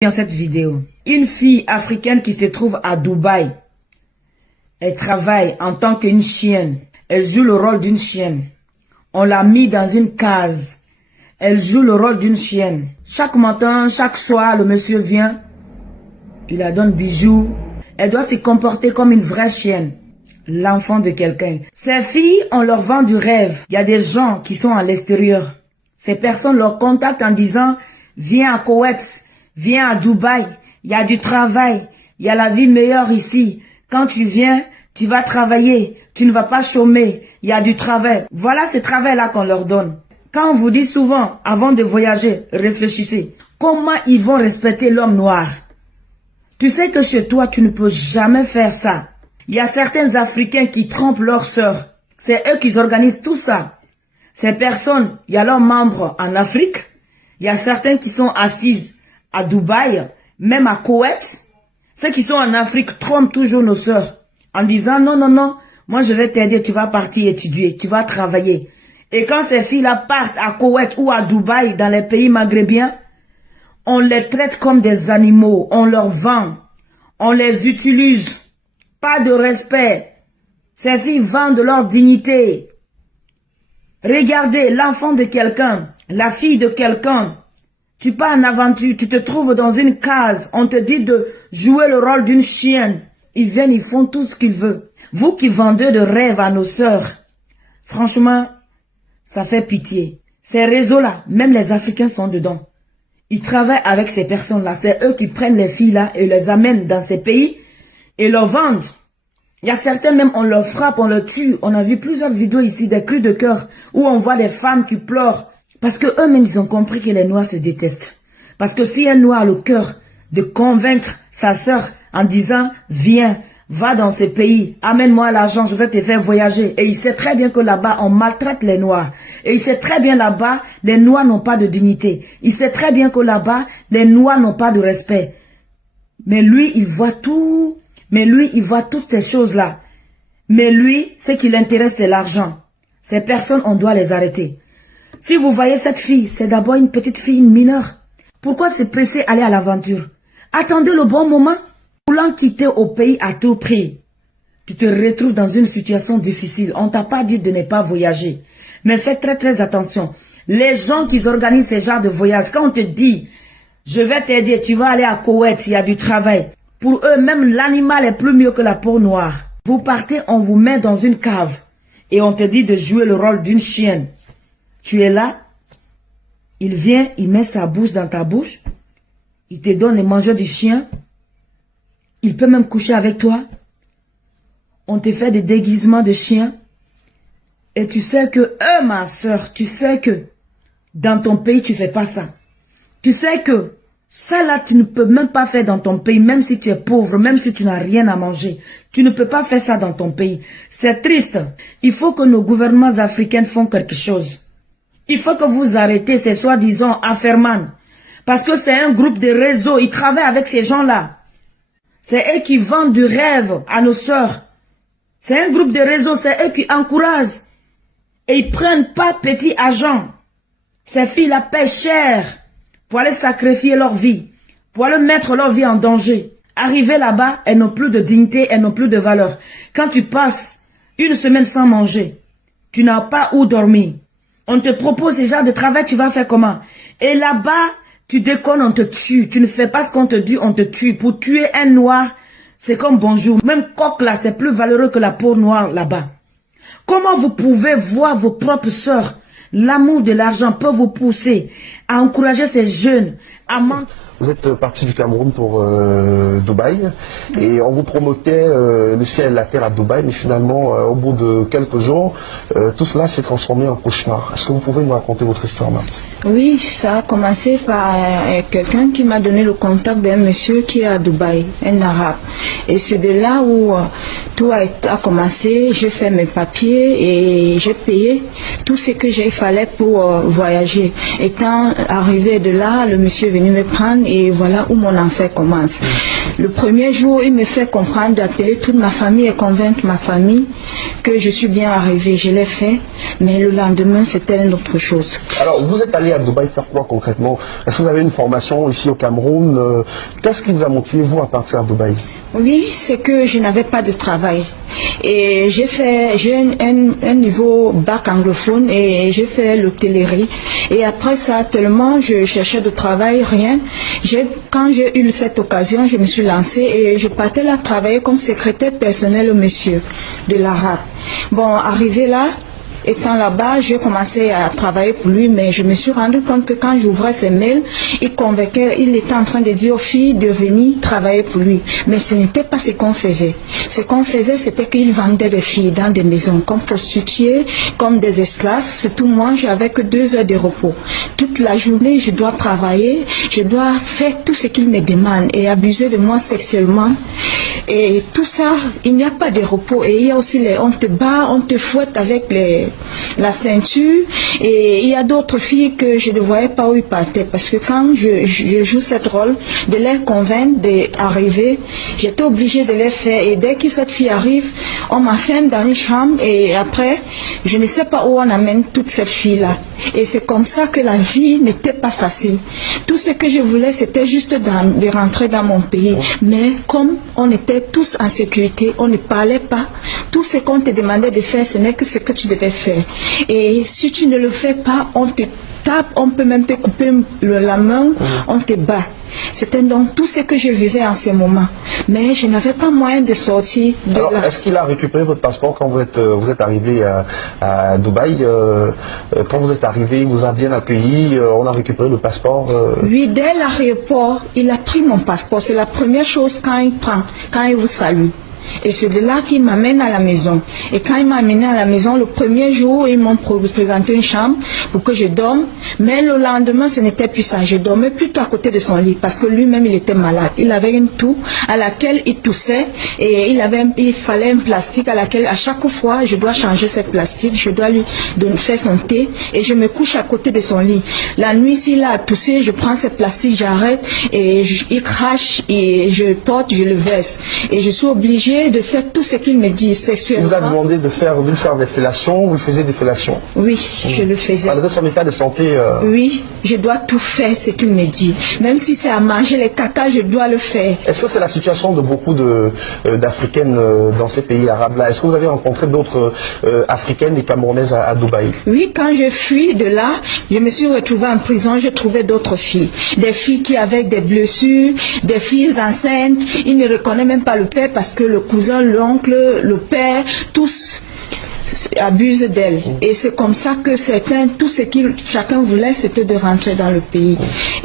Dans cette vidéo, une fille africaine qui se trouve à Dubaï, elle travaille en tant qu'une chienne, elle joue le rôle d'une chienne. On l'a mis dans une case, elle joue le rôle d'une chienne. Chaque matin, chaque soir, le monsieur vient, il la donne bijoux. Elle doit se comporter comme une vraie chienne, l'enfant de quelqu'un. Ces filles, on leur vend du rêve. Il y a des gens qui sont à l'extérieur. Ces personnes leur contactent en disant, viens à Koweït, viens à Dubaï, il y a du travail, il y a la vie meilleure ici. Quand tu viens, tu vas travailler, tu ne vas pas chômer, il y a du travail. Voilà ce travail-là qu'on leur donne. Quand on vous dit souvent, avant de voyager, réfléchissez. Comment ils vont respecter l'homme noir? Tu sais que chez toi, tu ne peux jamais faire ça. Il y a certains Africains qui trompent leurs sœurs. C'est eux qui organisent tout ça. Ces personnes, il y a leurs membres en Afrique. Il y a certains qui sont assises à Dubaï, même à Koweït. Ceux qui sont en Afrique trompent toujours nos sœurs en disant non, non, non, moi je vais t'aider, tu vas partir étudier, tu vas travailler. Et quand ces filles-là partent à Koweït ou à Dubaï, dans les pays maghrébins, on les traite comme des animaux, on leur vend, on les utilise. Pas de respect. Ces filles vendent leur dignité. Regardez l'enfant de quelqu'un, la fille de quelqu'un. Tu pars en aventure, tu te trouves dans une case, on te dit de jouer le rôle d'une chienne. Ils viennent, ils font tout ce qu'ils veulent. Vous qui vendez de rêves à nos sœurs, franchement, ça fait pitié. Ces réseaux-là, même les Africains sont dedans. Ils travaillent avec ces personnes-là. C'est eux qui prennent les filles-là et les amènent dans ces pays et leur vendent. Il y a certains même, on leur frappe, on leur tue. On a vu plusieurs vidéos ici, des cris de cœur, où on voit des femmes qui pleurent. Parce que eux-mêmes, ils ont compris que les Noirs se détestent. Parce que si un Noir a le cœur de convaincre sa sœur en disant, viens, va dans ce pays, amène-moi l'argent, je vais te faire voyager. Et il sait très bien que là-bas, on maltraite les Noirs. Et il sait très bien là-bas, les Noirs n'ont pas de dignité. Il sait très bien que là-bas, les Noirs n'ont pas de respect. Mais lui, il voit tout. Mais lui, il voit toutes ces choses-là. Mais lui, ce qui l'intéresse, c'est l'argent. Ces personnes, on doit les arrêter. Si vous voyez cette fille, c'est d'abord une petite fille, une mineure. Pourquoi se presser aller à l'aventure? Attendez le bon moment. Voulant quitter au pays à tout prix, tu te retrouves dans une situation difficile. On t'a pas dit de ne pas voyager. Mais fais très très attention. Les gens qui organisent ces genres de voyages, quand on te dit, je vais t'aider, tu vas aller à Koweït, il y a du travail. Pour eux, même l'animal est plus mieux que la peau noire. Vous partez, on vous met dans une cave. Et on te dit de jouer le rôle d'une chienne. Tu es là, il vient, il met sa bouche dans ta bouche. Il te donne les manger du chien. Il peut même coucher avec toi. On te fait des déguisements de chien. Et tu sais que, ma soeur, tu sais que dans ton pays, tu fais pas ça. Tu sais que ça là, tu ne peux même pas faire dans ton pays, même si tu es pauvre, même si tu n'as rien à manger. Tu ne peux pas faire ça dans ton pays. C'est triste. Il faut que nos gouvernements africains font quelque chose. Il faut que vous arrêtez ces soi-disant affairman. Parce que c'est un groupe de réseaux. Ils travaillent avec ces gens-là. C'est eux qui vendent du rêve à nos sœurs. C'est un groupe de réseaux. C'est eux qui encouragent. Et ils prennent pas petit argent. Ces filles-là paient cher pour aller sacrifier leur vie, pour aller mettre leur vie en danger. Arriver là-bas, elles n'ont plus de dignité, elles n'ont plus de valeur. Quand tu passes une semaine sans manger, tu n'as pas où dormir. On te propose ce genre de travail, tu vas faire comment? Et là-bas, tu déconnes, on te tue. Tu ne fais pas ce qu'on te dit, on te tue. Pour tuer un noir, c'est comme bonjour. Même coq là, c'est plus valeureux que la peau noire là-bas. Comment vous pouvez voir vos propres sœurs? L'amour de l'argent peut vous pousser à encourager ces jeunes à mentir. Vous êtes parti du Cameroun pour Dubaï et on vous promettait le ciel et la terre à Dubaï, mais finalement, au bout de quelques jours, tout cela s'est transformé en cauchemar. Est-ce que vous pouvez nous raconter votre histoire, Marthe? Oui, ça a commencé par quelqu'un qui m'a donné le contact d'un monsieur qui est à Dubaï, un arabe. Et c'est de là où tout a commencé. J'ai fait mes papiers et j'ai payé tout ce que il fallait pour voyager. Étant arrivé de là, le monsieur est venu me prendre et voilà où mon enfer commence. Le premier jour, il me fait comprendre d'appeler toute ma famille et convaincre ma famille que je suis bien arrivée. Je l'ai fait, mais le lendemain, c'était une autre chose. Alors, vous êtes allé à Dubaï faire quoi concrètement? Est-ce que vous avez une formation ici au Cameroun? Qu'est-ce qui vous a motivé, vous, à partir à Dubaï? Oui, c'est que je n'avais pas de travail. Et j'ai un niveau bac anglophone et j'ai fait l'hôtellerie. Et après ça, tellement je cherchais de travail, rien. Quand j'ai eu cette occasion, je me suis lancée et je partais là travailler comme secrétaire personnel au monsieur de l'Arabe. Bon, arrivé là, étant là-bas, j'ai commencé à travailler pour lui, mais je me suis rendu compte que quand j'ouvrais ses mails, il était en train de dire aux filles de venir travailler pour lui. Mais ce n'était pas ce qu'on faisait. Ce qu'on faisait, c'était qu'il vendait des filles dans des maisons, comme prostituées, comme des esclaves. Surtout moi, j'avais que 2 heures de repos. Toute la journée, je dois travailler, je dois faire tout ce qu'il me demande et abuser de moi sexuellement. Et tout ça, il n'y a pas de repos. Et il y a aussi on te bat, on te fouette avec la ceinture, et il y a d'autres filles que je ne voyais pas où ils partaient, parce que quand je joue cette rôle de les convaincre d'arriver, j'étais obligée de les faire, et dès que cette fille arrive, on m'enferme dans une chambre, et après je ne sais pas où on amène toute cette fille là, et c'est comme ça que la vie n'était pas facile. Tout ce que je voulais, c'était juste de rentrer dans mon pays, mais comme on était tous en sécurité, on ne parlait pas, tout ce qu'on te demandait de faire, ce n'est que ce que tu devais faire. Et si tu ne le fais pas, on te tape, on peut même te couper la main, on te bat. C'était donc tout ce que je vivais en ce moment. Mais je n'avais pas moyen de sortir de là. Alors, est-ce qu'il a récupéré votre passeport quand vous êtes arrivé à Dubaï? Quand vous êtes arrivé, il vous a bien accueilli, on a récupéré le passeport? Oui, dès l'aéroport, il a pris mon passeport. C'est la première chose quand il prend, quand il vous salue. Et c'est de là qu'il m'amène à la maison. Et quand il m'a amené à la maison, le premier jour, ils m'ont présenté une chambre pour que je dorme. Mais le lendemain, ce n'était plus ça. Je dormais plutôt à côté de son lit parce que lui-même, il était malade. Il avait une toux à laquelle il toussait et il fallait un plastique à laquelle, à chaque fois, je dois changer ce plastique. Je dois lui faire son thé et je me couche à côté de son lit. La nuit, s'il a toussé, je prends ce plastique, j'arrête et il crache et je porte, je le verse. Et je suis obligée de faire tout ce qu'il me dit sexuellement. Il vous a demandé de lui faire des fellations, vous faisiez des fellations? Oui, je le faisais. Malgré son état de santé Oui, je dois tout faire ce qu'il me dit. Même si c'est à manger les caca, je dois le faire. Est-ce que c'est la situation de beaucoup d'Africaines dans ces pays arabes-là? Est-ce que vous avez rencontré d'autres Africaines et Camerounaises à Dubaï? Oui, quand je fuis de là, je me suis retrouvée en prison, j'ai trouvé d'autres filles. Des filles qui avaient des blessures, des filles enceintes. Ils ne reconnaissent même pas le père parce que le cousin, l'oncle, le père, tous abusent d'elle. Et c'est comme ça que tout ce que chacun voulait, c'était de rentrer dans le pays.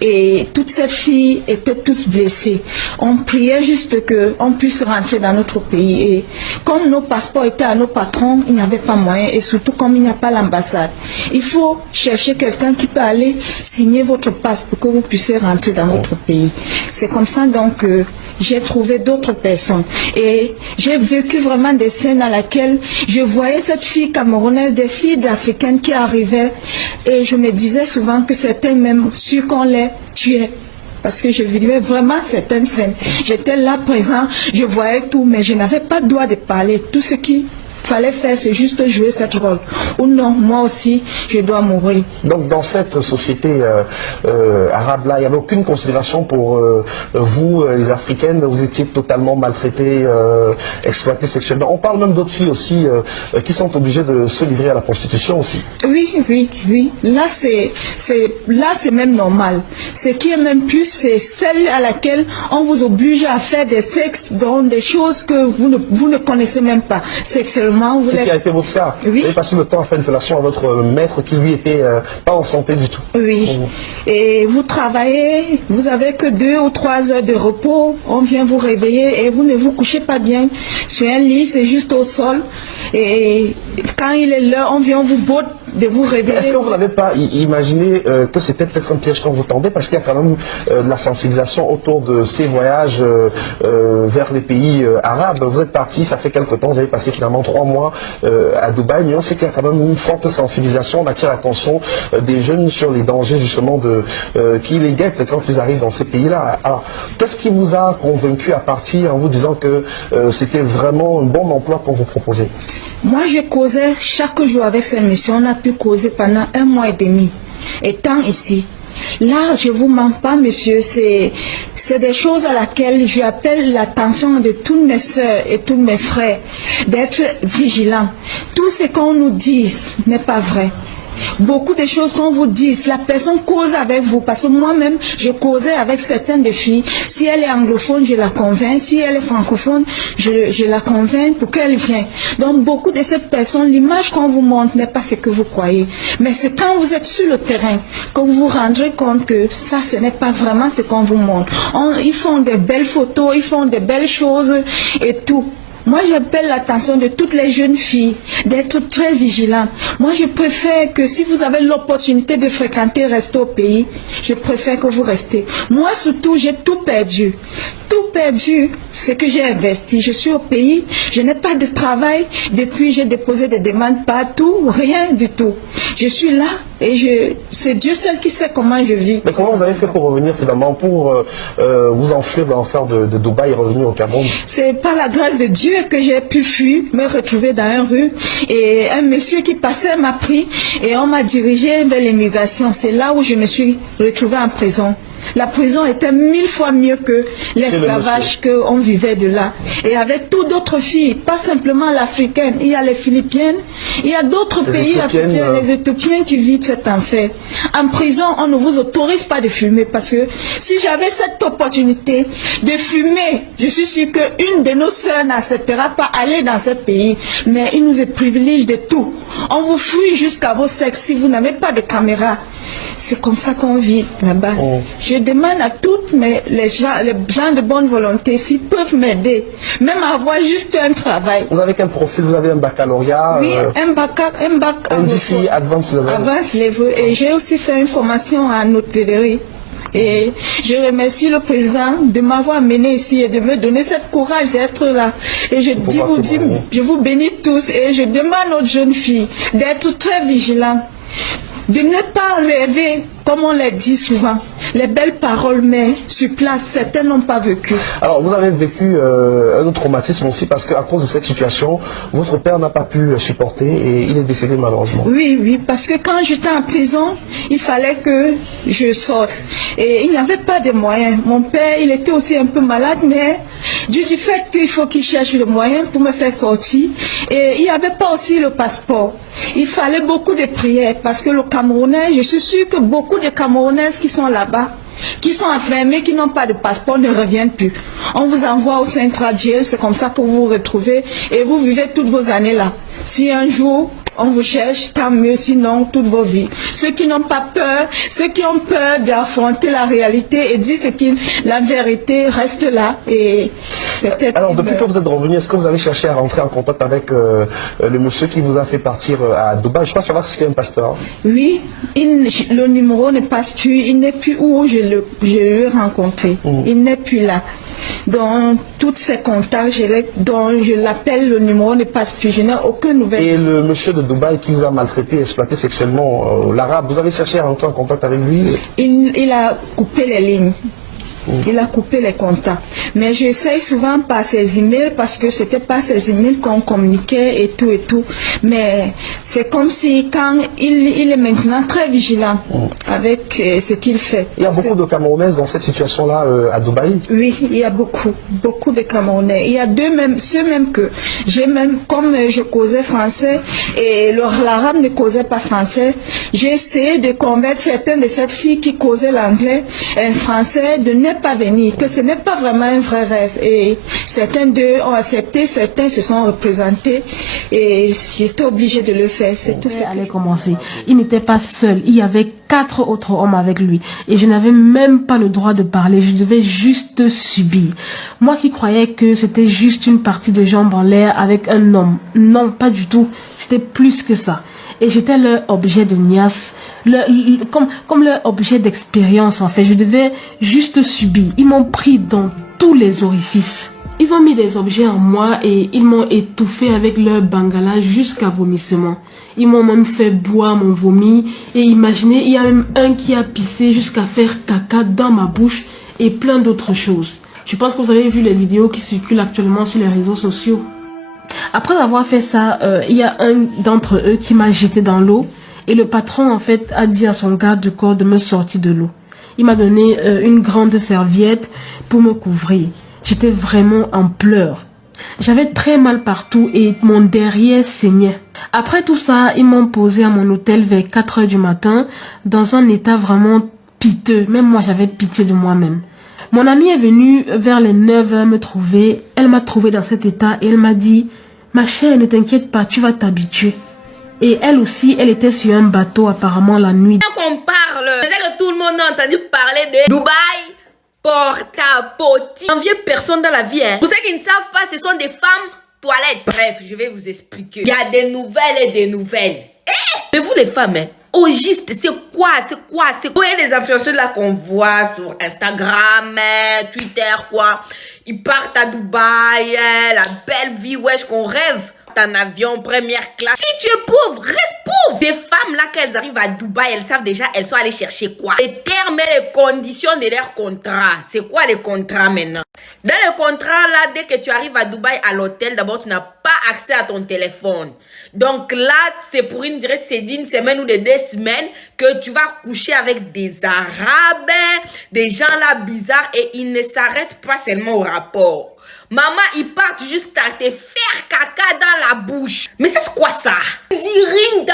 Et toutes ces filles étaient tous blessées. On priait juste qu'on puisse rentrer dans notre pays. Et comme nos passeports étaient à nos patrons, il n'y avait pas moyen. Et surtout comme il n'y a pas l'ambassade. Il faut chercher quelqu'un qui peut aller signer votre passe pour que vous puissiez rentrer dans notre pays. C'est comme ça donc que j'ai trouvé d'autres personnes. Et j'ai vécu vraiment des scènes dans lesquelles je voyais cette fille camerounaise, des filles africaines qui arrivaient. Et je me disais souvent que c'était même sûr qu'on les tuait. Parce que je vivais vraiment certaines scènes. J'étais là présent, je voyais tout, mais je n'avais pas le droit de parler. Tout ce qui fallait faire, c'est juste jouer cette rôle. Ou non, moi aussi, je dois mourir. Donc dans cette société arabe-là, il n'y avait aucune considération pour vous, les Africaines, vous étiez totalement maltraitées, exploitées sexuellement. On parle même d'autres filles aussi qui sont obligées de se livrer à la prostitution aussi. Oui. Là, c'est même normal. Ce qui est même plus, c'est celle à laquelle on vous oblige à faire des sexes dans des choses que vous ne connaissez même pas sexuellement. Ce qui a été votre cas. Oui. Vous avez passé le temps à faire une fellation à votre maître qui lui était pas en santé du tout. Oui. Et vous travaillez, vous avez que 2 ou 3 heures de repos, on vient vous réveiller et vous ne vous couchez pas bien sur un lit, c'est juste au sol. Et quand il est l'heure, on vient vous botte de vous révéler. Est-ce que vous n'avez pas imaginé que c'était peut-être un piège qu'on vous tendait, parce qu'il y a quand même de la sensibilisation autour de ces voyages vers les pays arabes. Vous êtes parti, ça fait quelque temps, vous avez passé finalement 3 mois à Dubaï, mais on sait qu'il y a quand même une forte sensibilisation, on attire l'attention des jeunes sur les dangers justement qui les guettent quand ils arrivent dans ces pays-là. Alors, qu'est-ce qui vous a convaincu à partir en vous disant que c'était vraiment un bon emploi qu'on vous proposait? Moi, je causais chaque jour avec ces missions. On a pu causer pendant 1 mois et demi, étant ici. Là, je ne vous mens pas, monsieur, c'est des choses à laquelle j'appelle l'attention de toutes mes soeurs et tous mes frères, d'être vigilants. Tout ce qu'on nous dit n'est pas vrai. Beaucoup de choses qu'on vous dit, la personne cause avec vous, parce que moi-même, je causais avec certaines des filles. Si elle est anglophone, je la convainc. Si elle est francophone, je la convainc pour qu'elle vienne. Donc, beaucoup de ces personnes, l'image qu'on vous montre n'est pas ce que vous croyez. Mais c'est quand vous êtes sur le terrain que vous vous rendrez compte que ça, ce n'est pas vraiment ce qu'on vous montre. Ils font des belles photos, ils font des belles choses et tout. Moi, j'appelle l'attention de toutes les jeunes filles d'être très vigilantes. Moi, je préfère que si vous avez l'opportunité de fréquenter, rester au pays, je préfère que vous restez. Moi, surtout, j'ai tout perdu. Tout perdu, ce que j'ai investi. Je suis au pays, je n'ai pas de travail. Depuis, j'ai déposé des demandes partout, rien du tout. Je suis là et c'est Dieu seul qui sait comment je vis. Mais comment vous avez fait pour revenir finalement, pour vous enfuir de l'enfer de Dubaï et revenir au Cameroun? C'est par la grâce de Dieu que j'ai pu fuir, me retrouver dans une rue. Et un monsieur qui passait m'a pris et on m'a dirigé vers l'immigration. C'est là où je me suis retrouvée en prison. La prison était 1000 fois mieux que l'esclavage qu'on vivait de là. Et avec toutes d'autres filles, pas simplement l'africaine, il y a les Philippiennes, il y a d'autres pays africains, les Éthiopiens qui vivent cet enfer. En prison, on ne vous autorise pas de fumer parce que si j'avais cette opportunité de fumer, je suis sûre qu'une de nos sœurs n'acceptera pas aller dans ce pays. Mais il nous privilège de tout. On vous fouille jusqu'à vos sexes si vous n'avez pas de caméra. C'est comme ça qu'on vit là-bas. Je demande à toutes les gens de bonne volonté s'ils peuvent m'aider, même à avoir juste un travail. Vous avez quel profil? Vous avez un baccalauréat? Oui, un bac NDC Advanced Level. Advanced Level. Et j'ai aussi fait une formation en hôtellerie. Et je remercie le président de m'avoir amené ici et de me donner ce courage d'être là. Et je vous bénis tous et je demande aux jeunes filles d'être très vigilantes, de ne pas rêver, comme on l'a dit souvent, les belles paroles, mais sur place, certains n'ont pas vécu. Alors, vous avez vécu un autre traumatisme aussi, parce qu'à cause de cette situation, votre père n'a pas pu supporter et il est décédé malheureusement. Oui, parce que quand j'étais en prison, il fallait que je sorte. Et il n'y avait pas de moyens. Mon père, il était aussi un peu malade, mais du fait qu'il faut qu'il cherche le moyen pour me faire sortir. Et il n'y avait pas aussi le passeport. Il fallait beaucoup de prières, parce que le Camerounais, je suis sûre que beaucoup de Camerounaises qui sont là-bas, qui sont enfermés, qui n'ont pas de passeport, ne reviennent plus. On vous envoie au Central Jail, c'est comme ça que vous vous retrouvez et vous vivez toutes vos années là. Si un jour on vous cherche, tant mieux, sinon toute vos vies. Ceux qui n'ont pas peur, ceux qui ont peur d'affronter la réalité et dire la vérité reste là et peut-être... Alors depuis que vous êtes revenu, est-ce que vous avez cherché à rentrer en contact avec le monsieur qui vous a fait partir à Dubaï? Je crois savoir si c'est un pasteur. Oui, le numéro ne passe plus, il n'est plus où je l'ai rencontré. Il n'est plus là. Dans tous ces contacts, dont je l'appelle, le numéro ne passe plus, je n'ai aucune nouvelle. Et le monsieur de Dubaï qui vous a maltraité, exploité sexuellement, l'arabe, vous avez cherché à rentrer en contact avec lui? Il a coupé les lignes. Il a coupé les contacts. Mais j'essaye souvent par ses emails parce que c'était pas ses emails qu'on communiquait et tout. Mais c'est comme si quand il est maintenant très vigilant avec ce qu'il fait. Il y a beaucoup de Camerounaises dans cette situation-là à Dubaï? Oui, il y a beaucoup de Camerounais. Il y a ceux même que j'ai même, comme je causais français et l'arabe ne causait pas français, j'ai essayé de convaincre certaines de ces filles qui causaient l'anglais et le français de ne pas venir, que ce n'est pas vraiment un vrai rêve. Et certains d'eux ont accepté, certains se sont représentés et j'étais obligée de le faire. C'est tout ça. Allait commencer. Il n'était pas seul, il y avait 4 autres hommes avec lui et je n'avais même pas le droit de parler, je devais juste subir. Moi qui croyais que c'était juste une partie de jambes en l'air avec un homme, non, pas du tout, c'était plus que ça. et j'étais leur objet de niasse, comme leur objet d'expérience en fait. Je devais juste subir. Ils m'ont pris dans tous les orifices. Ils ont mis des objets en moi et ils m'ont étouffé avec leur bangala jusqu'à vomissement. Ils m'ont même fait boire mon vomi et imaginez, il y a même un qui a pissé jusqu'à faire caca dans ma bouche et plein d'autres choses. Je pense que vous avez vu les vidéos qui circulent actuellement sur les réseaux sociaux. Après avoir fait ça, il y a un d'entre eux qui m'a jeté dans l'eau et le patron en fait a dit à son garde du corps de me sortir de l'eau. Il m'a donné une grande serviette pour me couvrir. J'étais vraiment en pleurs. J'avais très mal partout et mon derrière saignait. Après tout ça, ils m'ont posé à mon hôtel vers 4 heures du matin dans un état vraiment piteux. Même moi, j'avais pitié de moi-même. Mon amie est venue vers les 9 heures me trouver. Elle m'a trouvé dans cet état et elle m'a dit « Ma chère, ne t'inquiète pas, tu vas t'habituer. » Et elle aussi, elle était sur un bateau apparemment la nuit. Quand on parle, c'est que tout le monde a entendu parler de Dubaï. Porte-à-potty. Envieux personne dans la vie, hein. Pour ceux qui ne savent pas, ce sont des femmes toilettes. Bref, je vais vous expliquer. Il y a des nouvelles et des nouvelles. Mais vous les femmes, hein, au juste, c'est quoi? Il y a des influenceurs là qu'on voit sur Instagram, Twitter, quoi. Ils partent à Dubaï, la belle vie, wesh, qu'on rêve. En avion, première classe. Si tu es pauvre, reste pauvre. Des femmes là, qu'elles arrivent à Dubaï, elles savent déjà, elles sont allées chercher quoi? Les termes et les conditions de leur contrat. C'est quoi les contrats maintenant? Dans le contrat là, dès que tu arrives à Dubaï à l'hôtel, d'abord tu n'as pas accès à ton téléphone. Donc là, c'est pour une durée, c'est d'une semaine ou de 2 semaines que tu vas coucher avec des Arabes, des gens là bizarres et ils ne s'arrêtent pas seulement au rapport. Maman, ils partent jusqu'à te faire caca dans la bouche. Mais c'est quoi ça? Ils irriguent dans